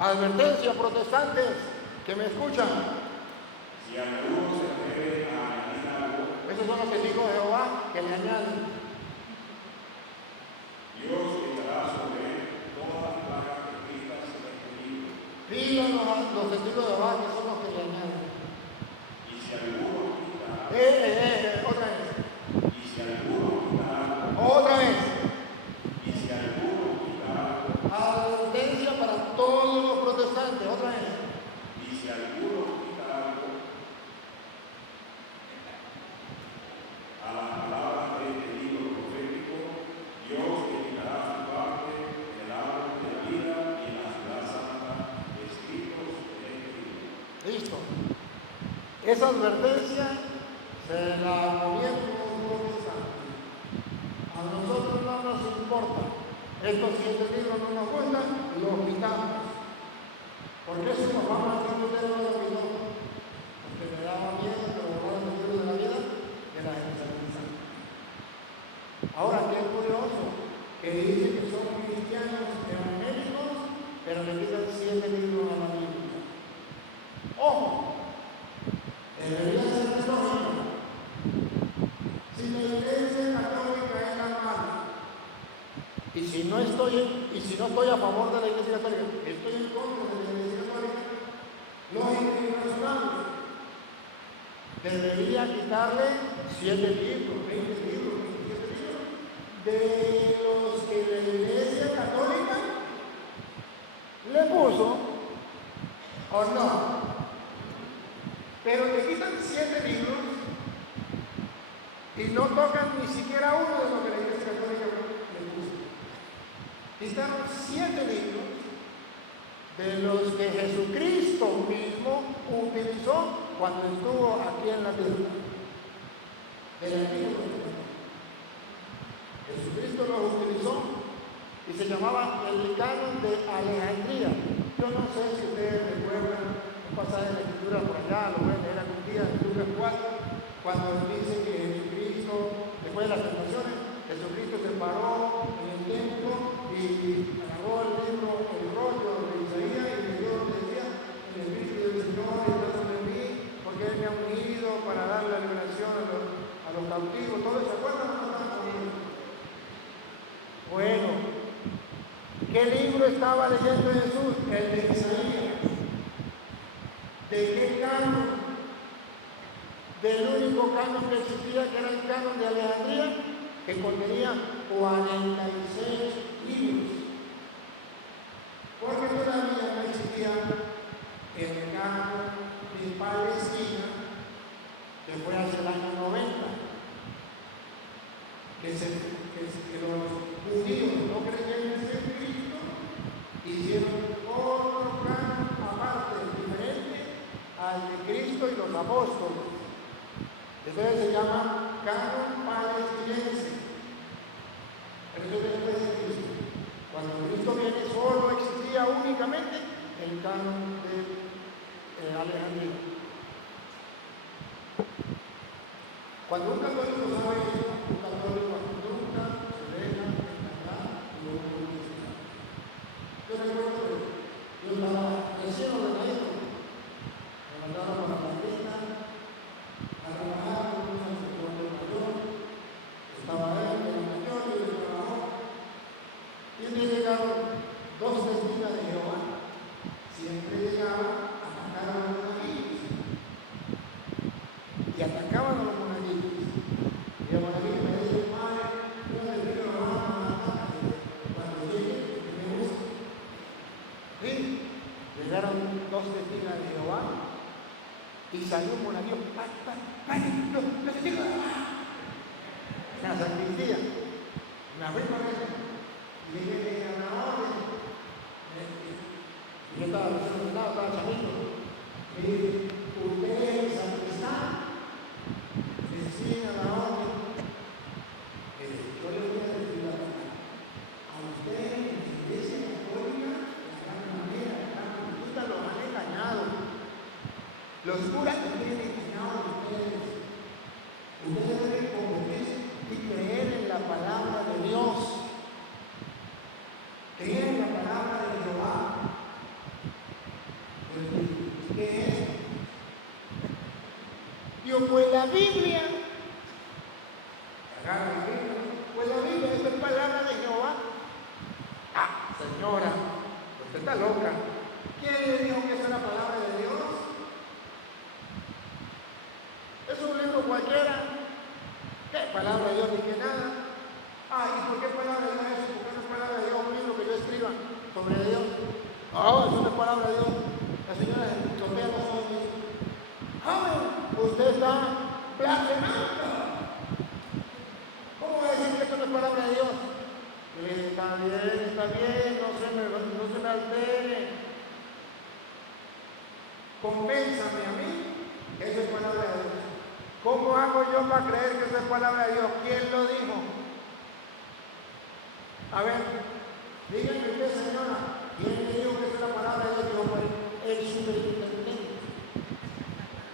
Advertencia, protestantes que me escuchan. Si alguno se atreve a añadir algo, Esos son los testigos de Jehová que le añaden. Dios quitará sobre él todas las plagas escritas en este libro. Pidan los testigos de Jehová que son los que le añaden. Y si alguno quita Otra vez. y si alguno quita algo, Otra vez. y si alguno quita algo, Advertencia para todos los protestantes. Otra vez. y si alguno quita algo a las palabras de este libro profético, Dios le quitará su parte en el árbol de la vida y en la ciudad santa, escritos en este libro. Listo. Esa advertencia se la gobierno protestante. A nosotros no nos importa. Estos 7 libros no nos gustan, los quitamos. ¿Por qué su papá Martín Lutero no lo quitó? Porque me daba miedo que borraran el libro de la vida de la gente santa. Ahora, qué curioso, que dice que son cristianos evangélicos, pero le quitan 7 libros a la Biblia. ¡Ojo! Debería ser lógico. Si la Iglesia Católica es la mala, y si no estoy a favor de la Iglesia Católica, estoy en contra de la Iglesia Católica, lógico y razonable, debería quitarle 7 libros, 20 libros, 27 libros, de los que la Iglesia Católica le puso, ¿o no? Pero le quitan 7 libros y no tocan ni siquiera uno de los que la Iglesia Católica le puso. Quitaron 7 libros de los que Jesucristo mismo utilizó cuando estuvo aquí en la tierra. Del Antiguo Testamento. Jesucristo los utilizó y se llamaba el Canon de Alejandría. Yo no sé si ustedes recuerdan un pasaje de la Escritura por allá, lo voy a leer algún día en Lucas 4, cuando dice que Jesucristo, después de las tentaciones, Jesucristo se paró en el templo y agarró el libro, el rollo de Isaías y le dio donde decía: el Espíritu del Señor está sobre mí, porque Él me ha unido para dar la liberación a los cautivos. ¿Todo eso se acuerdan? Bueno, ¿qué libro estaba leyendo Jesús? El de Isaías. ¿De qué canon? Del único canon que existía, que era el canon de Alejandría, que contenía 46 libros. Porque todavía no existía el canon de Palestina, que fue hacia el año 90, que los judíos no creyentes en Cristo hicieron otro canon aparte, diferente al de Cristo y los apóstoles. Entonces se llama canon palestinense. Pero eso es después de Cristo. Cuando Cristo viene, solo existía únicamente el canon de Alejandría. Cuando un católico sabe eso, un católico nunca se deja engañar y lo utiliza. Yo recuerdo que yo estaba recién ordenado, me mandaron para la tienda a trabajar con un sacerdote mayor, estaba él, que era mayor, y él trabajó. Y me llegaron 2 testigos de Jehová, siempre llegaban a atacar a los monaguillos, y atacaban a los monaguillos. Y el monaguillo me dice: madre, yo le digo a la mamá, cuando llegue, que me gusta. Sí, llegaron 2 testigos de Jehová y salió un monaguillo: los testigos de Jehová. La sacristía. Me abrí con eso. Y llegué a la orden. Yo estaba recién ordenado, estaba chamito. Y dije: ¿usted es sacristán? Sí, a la orden. Yo le voy a decir la verdad. A ustedes en la Iglesia Católica, de la manera, la conducta los han engañado. Los curas que tienen engañado a ustedes. Ustedes deben convertirse y creer en la palabra de Dios. Creer en la palabra de Jehová. Biblia. Agarra la Biblia. Pues la Biblia es la palabra de Jehová. Ah, señora, usted está loca. ¿Quién le dijo que esa es la palabra de Dios? Es un libro cualquiera. ¿Qué palabra de Dios? Ni que nada. Ah, ¿y por qué palabra de Dios es eso? ¿Por qué no es palabra de Dios un libro que yo escriba sobre Dios? No, eso no es palabra de Dios. La señora topea los ojos y dice, ¡ay! Usted está blasfemando. ¿Cómo va a decir que esto no es palabra de Dios? Y le dice, está bien, no se me altere. Convénzame a mí que eso es palabra de Dios. ¿Cómo hago yo para creer que eso es palabra de Dios? ¿Quién lo dijo? A ver, díganme usted, señora, ¿quién le dijo que eso es la palabra de Dios? Dijo, pues, el superintendente.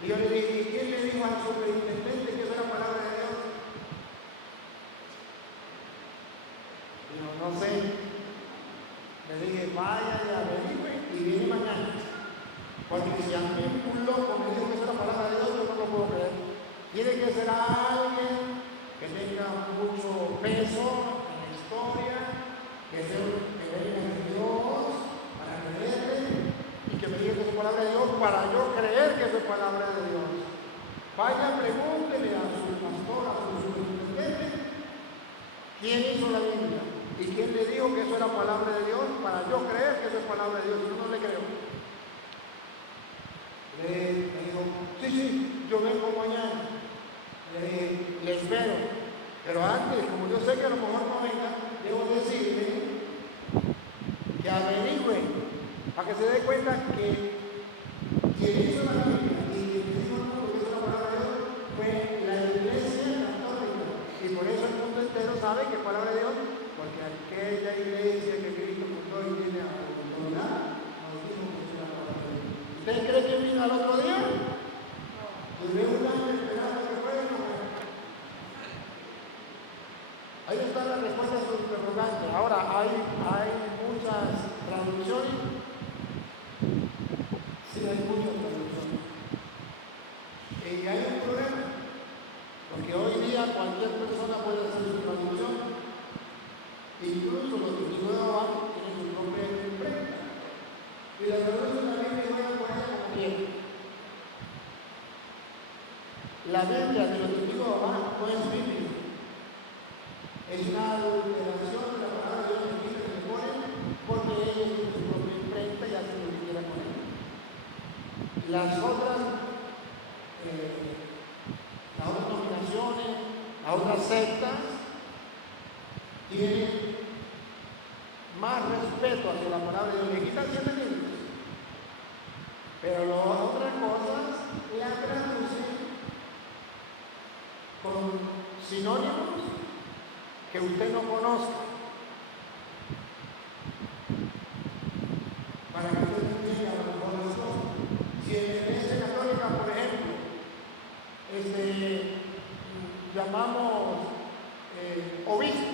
Y yo le dije, ¿quién le dijo al superintendente que eso es la palabra de Dios? Dijo, no sé. Le dije, vaya y averigüe y viene mañana. Porque si a mí un loco me dijo que eso es la palabra de Dios, yo no lo puedo creer. Tiene que ser alguien que tenga mucho peso en la historia, que venga de Dios para creerle y que me diga que es palabra de Dios para yo creer que es palabra de Dios. Vaya, pregúntele a su pastor, a su superintendente, quién hizo la Biblia y quién le dijo que eso era palabra de Dios para yo creer que eso es palabra de Dios. Yo no le creo. Le dijo, sí, yo vengo mañana. Le espero. Pero antes, como yo sé que a lo mejor no venga, debo decirle que averigüe para que se dé cuenta que quien hizo la Biblia y quien dijo no, porque es la palabra de Dios, fue la Iglesia Católica. Y por eso el mundo entero sabe que es palabra de Dios, porque aquella iglesia que Cristo fundó y tiene autoridad, nos dijo que es la palabra de Dios. ¿Usted cree que vino al otro día? Duré un año esperando que fuera y no fue. Ahí está la respuesta a su interrogante. Ahora, hay muchas traducciones. Sí, hay muchas traducciones. Y hay un problema, porque hoy día cualquier persona puede hacer su traducción. Incluso los testigos de Jehová tienen su propia imprenta. Y la traducción también me voy a poner como quiera. La Biblia de los testigos de Jehová no es Biblia. Es una adulteración de la palabra de Dios que se ponen porque ellos tienen su propia imprenta y hacen lo que quieran con ella. Las otras denominaciones, las otras sectas, tienen más respeto hacia la palabra de Dios. Le quitan 7 libros. Pero las otras cosas las traducen con sinónimos que usted no conozca, para que usted entienda a lo mejor las cosas. Si en la Iglesia Católica, por ejemplo, llamamos obispo,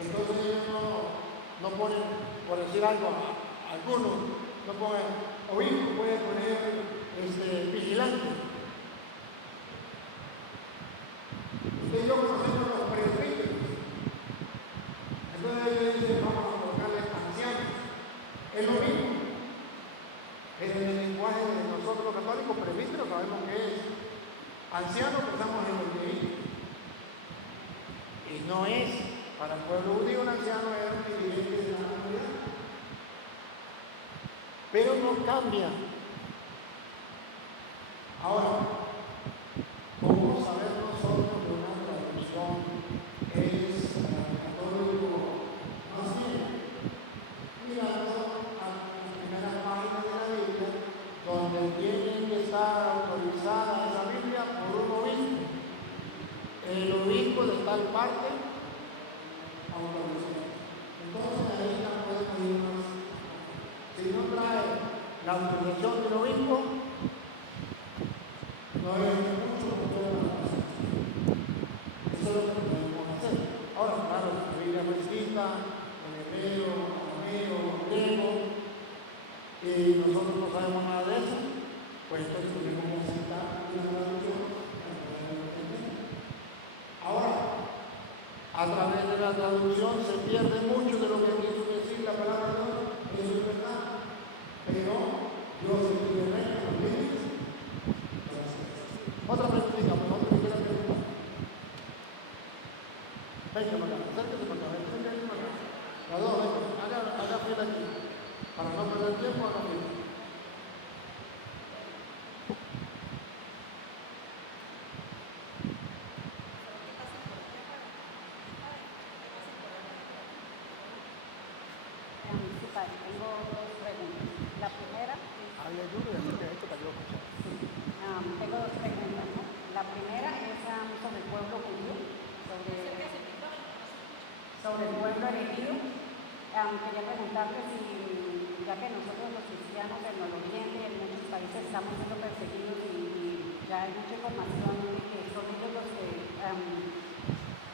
entonces ellos no ponen, por decir algo, algunos no ponen obispo, pueden poner vigilante. Usted y yo conocemos los presbíteros. Entonces ellos dicen, vamos a colocarles ancianos. Es lo mismo. En el lenguaje de nosotros los católicos, presbíteros sabemos que es. Anciano pensamos en el viejito. Y no es. Para el pueblo judío un anciano era un dirigente de la comunidad. Pero no cambia. Ahora, ¿cómo saber nosotros que una traducción es católico? No sé, mirando a las primeras páginas de la Biblia, donde tiene que estar autorizada esa Biblia por un obispo. El obispo de tal parte autorizado. Entonces ahí la podemos ir más. Si no trae la autorización del obispo, no hay mucho que podemos hacer. Eso es lo que podemos hacer. Ahora, claro, la Biblia fue escrita en hebreo, arameo, griego, y nosotros no sabemos nada de eso, pues entonces tenemos una traducción para poder entender. Ahora, a través de la traducción se pierde mucho de lo que quiso decir la palabra de Dios, eso es verdad, pero Dios escribe recto también. Otra pregunta, otro que quiera preguntar. Venga para acá, acérquese para acá, acérquese para acá. Las dos, venga, haga fila aquí. Para no perder tiempo, haga fila. Tengo dos preguntas. La primera es, tengo dos preguntas, ¿no? La primera es sobre el pueblo judío, sobre el pueblo elegido. Quería preguntarle si, ya que nosotros los cristianos en el Oriente y en muchos países estamos siendo perseguidos y ya hay mucha información de que son ellos los que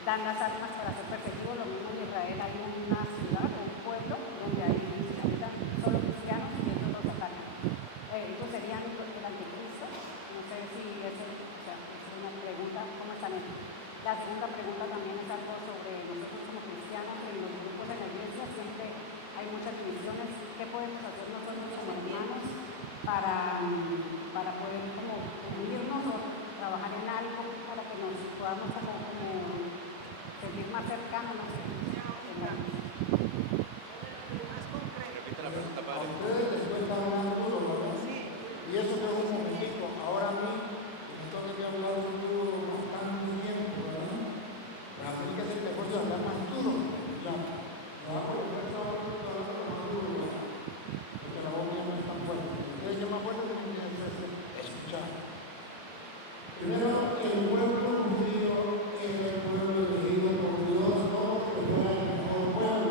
dan las armas para ser perseguidos, lo mismo en Israel hay una ciudad, un pueblo, donde hay solo cristianos y ellos los atacan. Ellos serían el anticristo. No sé si es una pregunta, ¿cómo están ellos? La segunda pregunta también es algo sobre nosotros como cristianos, en los grupos de la iglesia siempre hay muchas divisiones. ¿Qué podemos hacer nosotros como hermanos para poder como unirnos o trabajar en algo para que nos podamos como sentir más cercanos? No sé. A ustedes les cuesta hablar duro, ¿verdad? Sí. Y eso que es un momentico. Ahora a mí, me toca que hablar duro bastante tiempo, ¿verdad? Así que se te esfuerza a hablar más duro. Ya. Lo hago porque yo estaba hablando más duro, ¿verdad? Porque la voz mía no es tan fuerte. Ustedes que más fuerte que me tienen que escuchar. Primero, el pueblo judío es el pueblo elegido por Dios, no que fuera el mejor pueblo,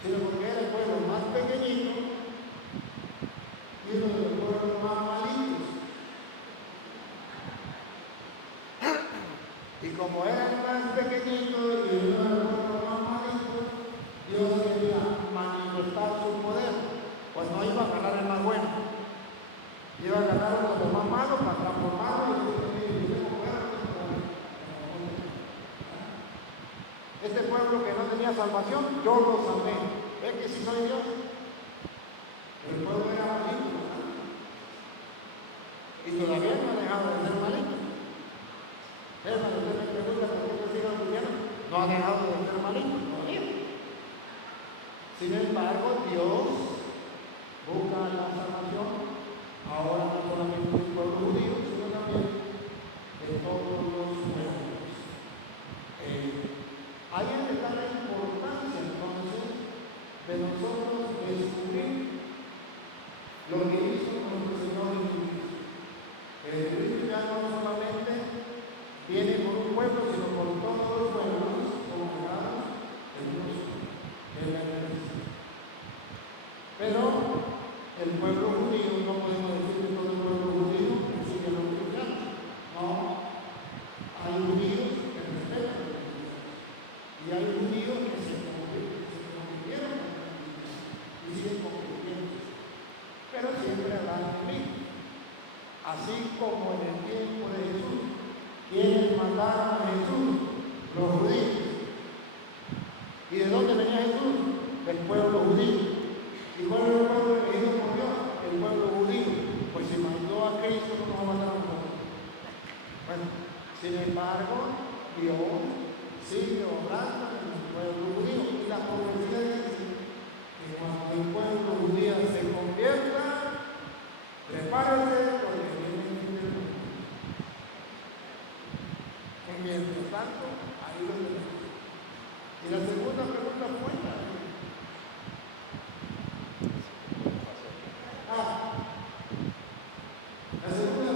sino porque era el pueblo más pequeñito y uno de los pueblos más malitos. Y como era el más pequeñito y uno de los pueblos más malitos, Dios quería manifestar su poder, pues no iba a ganar el más bueno, iba a ganar uno de los más malos para transformarlo y este pueblo que no tenía salvación, yo lo salvé. ¿Ves que si soy Dios? El pueblo era maligno, ¿verdad? Y todavía no ha dejado de ser maligno. Cuando usted me pregunta por qué sigo cristiano, no ha dejado de ser maligno todavía. Sin embargo, Dios busca la salvación, ahora no solamente del pueblo judío, sino también de todos los pueblos. Ahí está la importancia entonces de nosotros descubrir lo que hizo nuestro Señor Jesucristo. Jesucristo ya no solamente viene por un pueblo, sino por todos los pueblos congregados en Dios, en la iglesia. Pero el pueblo judío, no podemos decir que todo el pueblo judío sigue a los cristianos. No, hay judíos que respetan a los cristianos. Y hay judíos que se convirtieron y siguen convirtiendo. Pero siempre habrá enemigos. Así como en el tiempo de Jesús, quienes mataron a Jesús, los judíos. ¿Y de dónde venía Jesús? Del pueblo judío. ¿Y cuál era el pueblo elegido por Dios? El pueblo judío. Pues si mandó a Cristo, no nos mataron a nosotros. Bueno, sin embargo, Dios sigue obrando en el pueblo judío. Y la profecía dice que cuando el pueblo judío se convierta, prepárense porque viene el fin del mundo. Mientras tanto, ahí lo tenemos. Y la segunda pregunta fue la segunda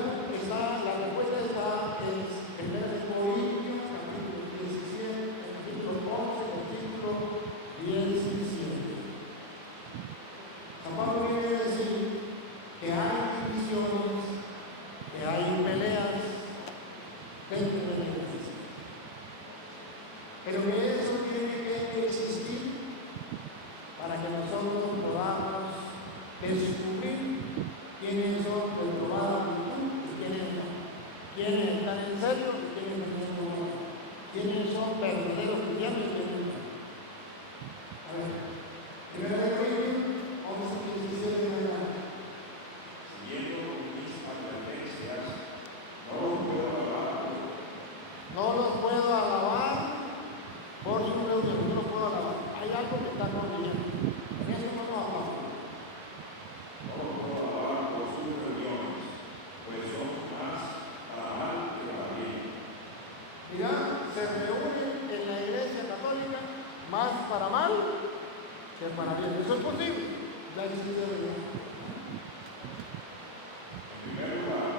la respuesta está en 1 Corintios, capítulo 17, capítulo 11, versículo 17. San Pablo viene a decir que hay divisiones, que hay peleas dentro de la iglesia, pero que eso tiene que existir para que nosotros podamos descubrir quiénes son nuestros se reúnen en la Iglesia Católica más para mal que para bien. Eso es posible. Ya existe verdad. En primer lugar,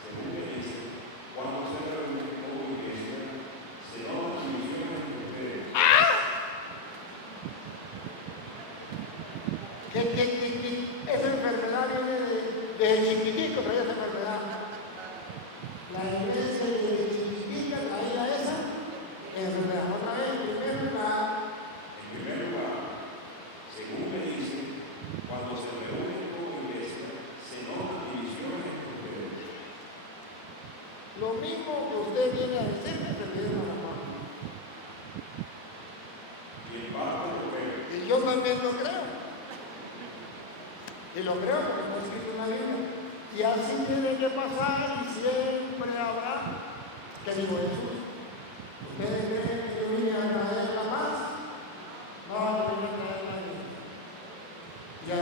según me dice, cuando se reúne como iglesia, se notan divisiones entre ustedes. Esa enfermedad viene de chiquitico, trae esa enfermedad. La iglesia de chiquitita traía esa enfermedad. Otra vez, en primer lugar, Según me dice, cuando se reúnen como iglesia, se notan divisiones entre ustedes. lo mismo que usted viene a decirme, se le dieron a la mano. Y en parte lo creo. Y yo también lo creo. Y lo creo porque está escrito en la Biblia. Y así tiene que pasar y siempre habrá. ¿Qué dijo Jesús? ¿Ustedes creen que yo vine a traer la paz? No, yo vine a traer la vida. Y de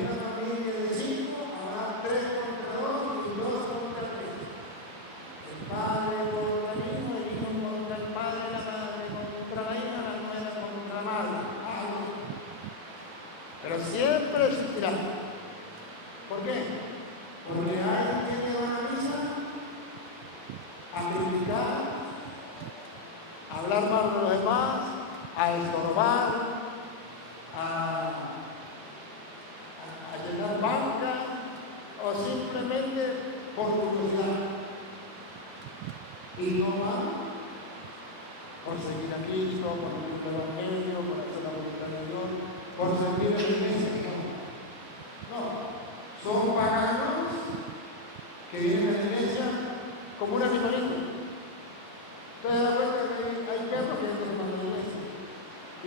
una familia de 5 habrá 3 contra 2 y 2 contra 3. El padre contra el hijo contra el padre, la madre contra la hija, la nuera contra la madre. Pero siempre existirá. ¿Por qué? Porque hay quien va a la misa a criticar, a hablar mal de los demás, a estorbar, a llenar banca o simplemente por curiosidad. Y no van por seguir a Cristo, por seguir el Evangelio, por hacer la voluntad de Dios, por servir a la iglesia. No. Son paganos que vienen a la iglesia como un animalito. Usted se da cuenta que hay perros que entran a la iglesia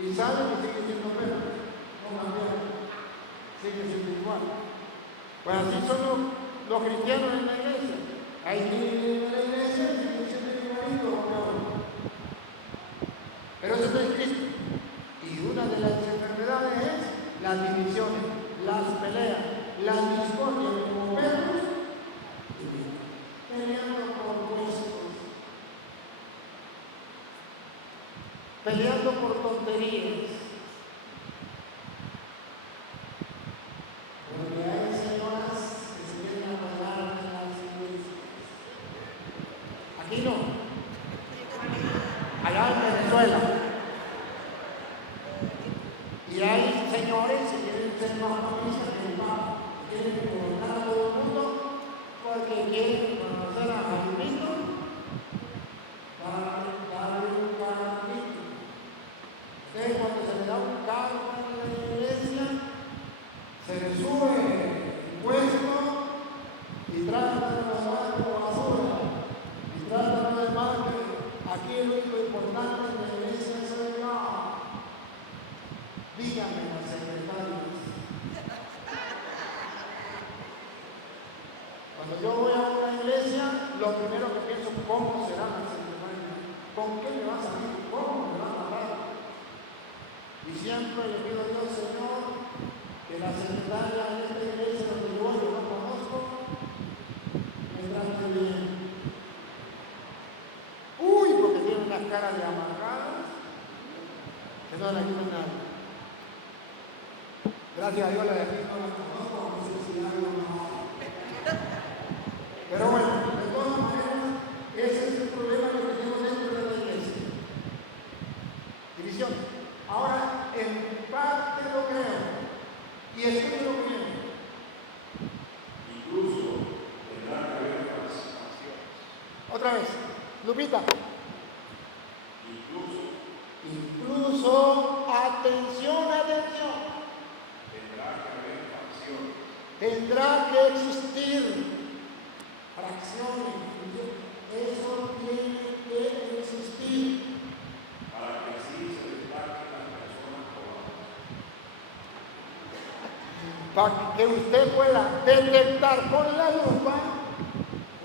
y saben que siguen siendo perros, no cambiaron, siguen siendo igual. Pues así son los cristianos en la iglesia. Hay que ir a la iglesia y siguen siendo igualitos como ahora. Pero eso está escrito. Y una de las enfermedades es las divisiones, las peleas, las discordias como perros, peleando por puestos, peleando por tonterías. Porque hay señoras que se quieren apagar en las iglesias. Aquí no. Allá en Venezuela. Y hay señores que quieren ser más famosos que el Papa. Quieren gobernar a todo el mundo porque quieren conocer a Jesucristo para darle un cargo. Ustedes cuando se le da un cargo en la iglesia, se le sube el impuesto y tratan de pasar como basura. Y tratan de demás que aquí lo importante en la iglesia soy yo. Díganme los secretarios. Cuando yo voy a una iglesia, lo primero que pienso, ¿cómo será la secretaria? ¿Con qué me va a salir? ¿Cómo me va a hablar? Y siempre le pido a Dios, Señor, que la secretaria de esta iglesia donde yo no conozco, me trate bien. Uy, porque tiene unas caras de amargadas que no la quieren nada. Gracias a Dios la de aquí no la conozco, no sé si algo no. Pero bueno, de todas maneras, ese es el problema que tenemos dentro de la iglesia. División. Ahora, en parte lo creo. Y escuchen lo que viene. Incluso tendrá que haber facciones. Otra vez. Lupita. Incluso, atención. tendrá que haber facciones. Tendrá que existir fracciones. Eso tiene que existir. Para que así se destaquen las personas probadas. Para que usted pueda detectar con la lupa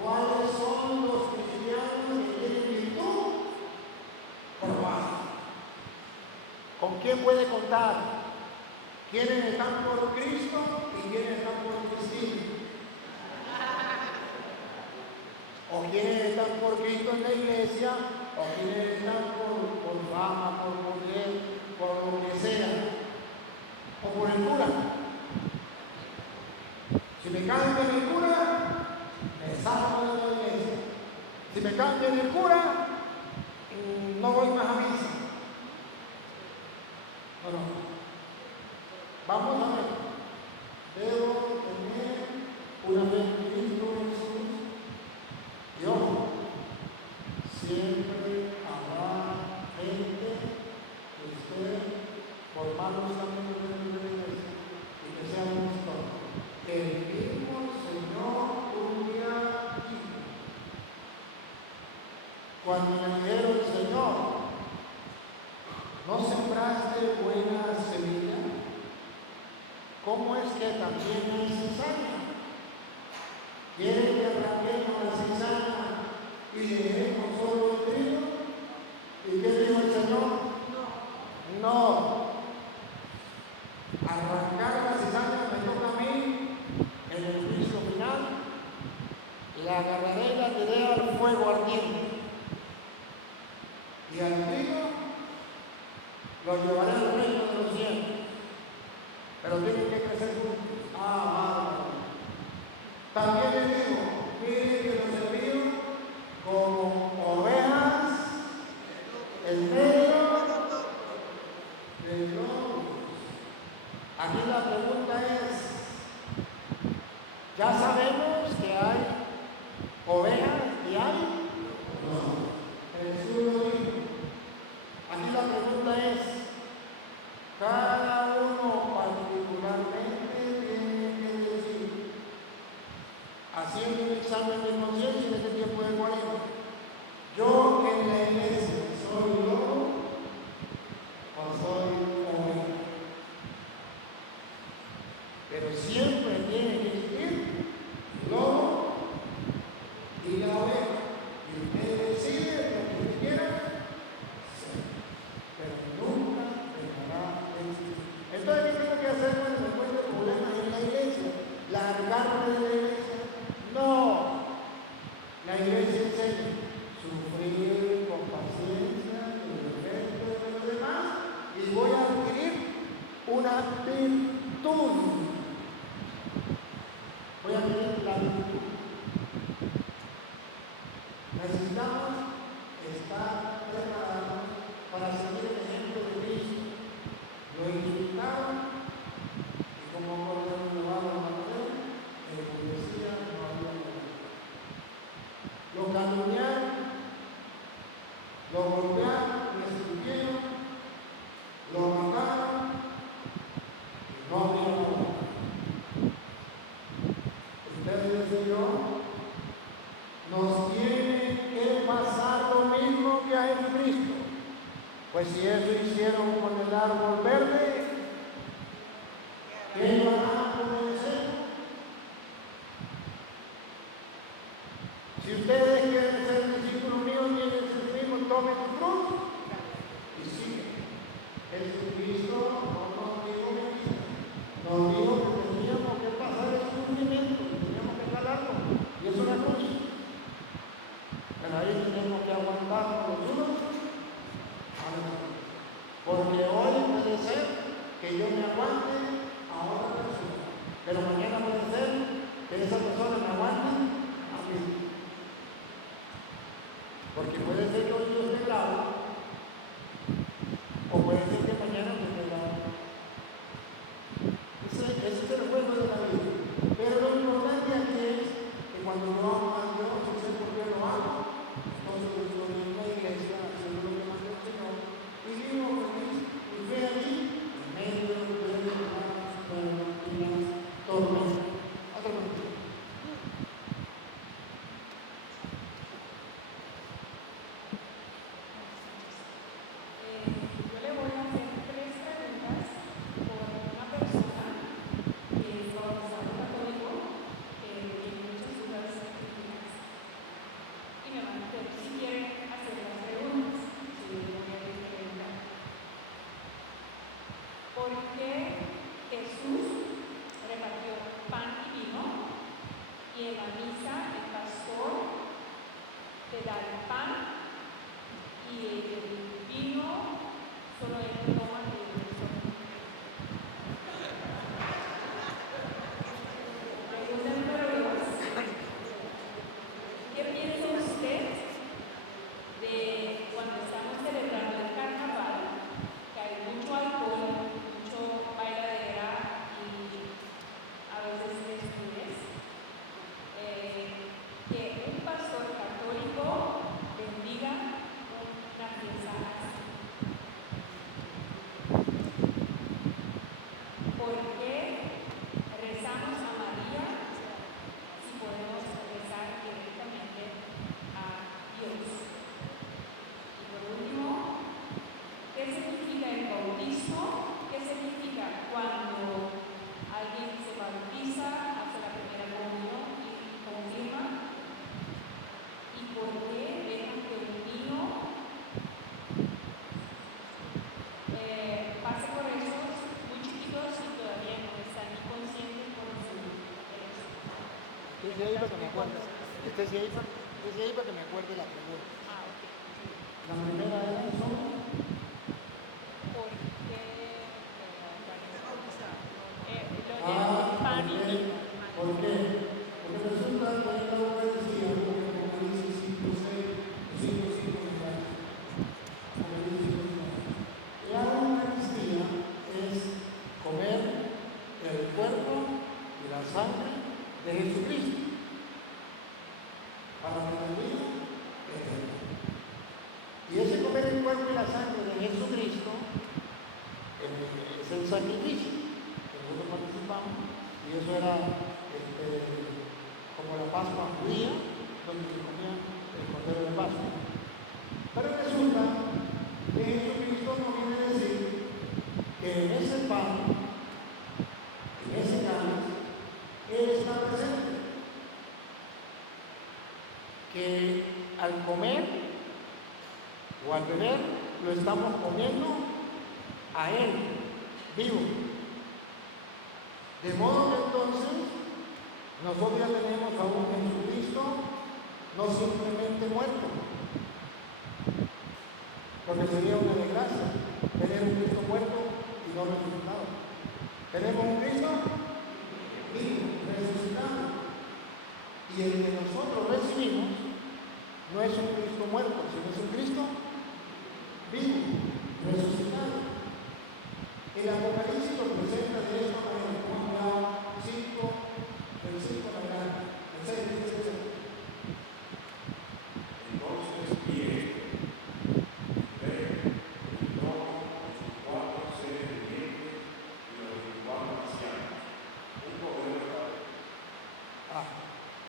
cuáles son los cristianos que tienen virtud probada. ¿Con quién puede contar? ¿Quiénes están por Cristo y quiénes están por Cristina? o quienes están por Cristo en la iglesia, o quienes están por fama, por poder, por lo que sea, o por el cura. Si me cambian el cura, me saco de la iglesia. Si me cambian el cura, no voy más a misa. No. Vamos a ver. Debo tener una fe en Cristo Jesús. Y ojo, siempre habrá gente que esté por malos caminos de la iglesia y que seamos todos. Que el mismo Señor un día dijo, cuando me dijeron, Señor, ¿no sembraste buena semilla? ¿Cómo es que también hay cizaña? ¿Quieren que arranquemos la cizaña y dejemos solo el trigo? ¿Y qué dijo el Señor? No. Arrancar la cizaña me toca a mí en el juicio final. La agarraré y la tiré al fuego ardiente. Y al trigo lo llevaré al reino de los cielos. Pero tienen que crecer juntos. También les digo, miren que los envío como ovejas en medio de lobos. Aquí la pregunta es, ¿ya sabemos que hay ovejas y hay? No. Jesús lo dijo. Aquí la pregunta es, cada uno particularmente tiene que decir, haciendo un examen de conciencia en este tiempo de cuaresma, yo en la iglesia soy lobo o soy oveja. Pero siempre tiene que existir el lobo y la oveja. Y usted decide lo que usted quiera ser, pero nunca dejará de existir. Entonces, ¿qué tengo que hacer cuando me encuentro problemas en la iglesia? ¿Largarme de la iglesia? No. La iglesia enseña sufrir con paciencia el defecto de los demás y voy a adquirir una virtud. Voy a adquirir la virtud. Necesitamos estar preparados para seguir el ejemplo de Cristo. Lo insultaban y como cordero llevado a matar, en policía no había nada. Lo calumniaron, lo golpearon, lo escupieron, lo mataron y no había nada. Ustedes y yo nos tiene que pasar lo mismo que a Jesucristo. Pues si eso hicieron con el árbol verde, ¿qué van a obedecer? Si ustedes quieren ser discípulos míos, tienen que ser mismos, tomen su cruz y sigan. Jesucristo no nos dijo mentira, nos dijo que teníamos que pasar el sufrimiento, que teníamos que calarlo, y eso es la cruz. Pero ahí tenemos que aguantar los unos a los otros. Porque hoy puede ser que yo me aguante a otra persona, pero mañana puede ser que esa persona me aguante a mí. Porque puede ser que hoy yo esté bravo, o puede ser que mañana me esté bravo. Ese es el juego de la vida. Pero lo importante aquí es que cuando lo amo a Dios, yo sé por qué lo hago. Entonces lo estoy en la iglesia, haciendo lo que mandó el Señor, y vivo feliz y fe allí, en medio de los problemas, y las tormentas. Otra pregunta. Decía ahí para que me acuerde la pregunta. Ah, ok. La primera era sobre... ¿Por qué lo Ah, llevan pan y vino? ¿por qué? Porque resulta que hay una Eucaristía, como dice 5:6, la Eucaristía es comer el cuerpo y la sangre de Jesucristo para la vida eterna. Y ese comer el cuerpo y la sangre de Jesucristo es el sacrificio que nosotros participamos, y eso era como la Pascua judía, donde se comía el cordero de Pascua. Pero resulta que Jesucristo nos viene a decir que en ese pan, en ese cáliz, Él está presente. Que al comer o al beber lo estamos comiendo a Él, vivo. De modo que entonces nosotros ya tenemos a un Jesucristo no simplemente muerto, porque sería una desgracia tener un Cristo muerto y no resucitado. Tenemos un Cristo vivo, resucitado. Y el que nosotros recibimos no es un Cristo muerto, sino es un Cristo vivo, resucitado. El Apocalipsis lo presenta de esta manera, como 5, del 5 en adelante, el 6.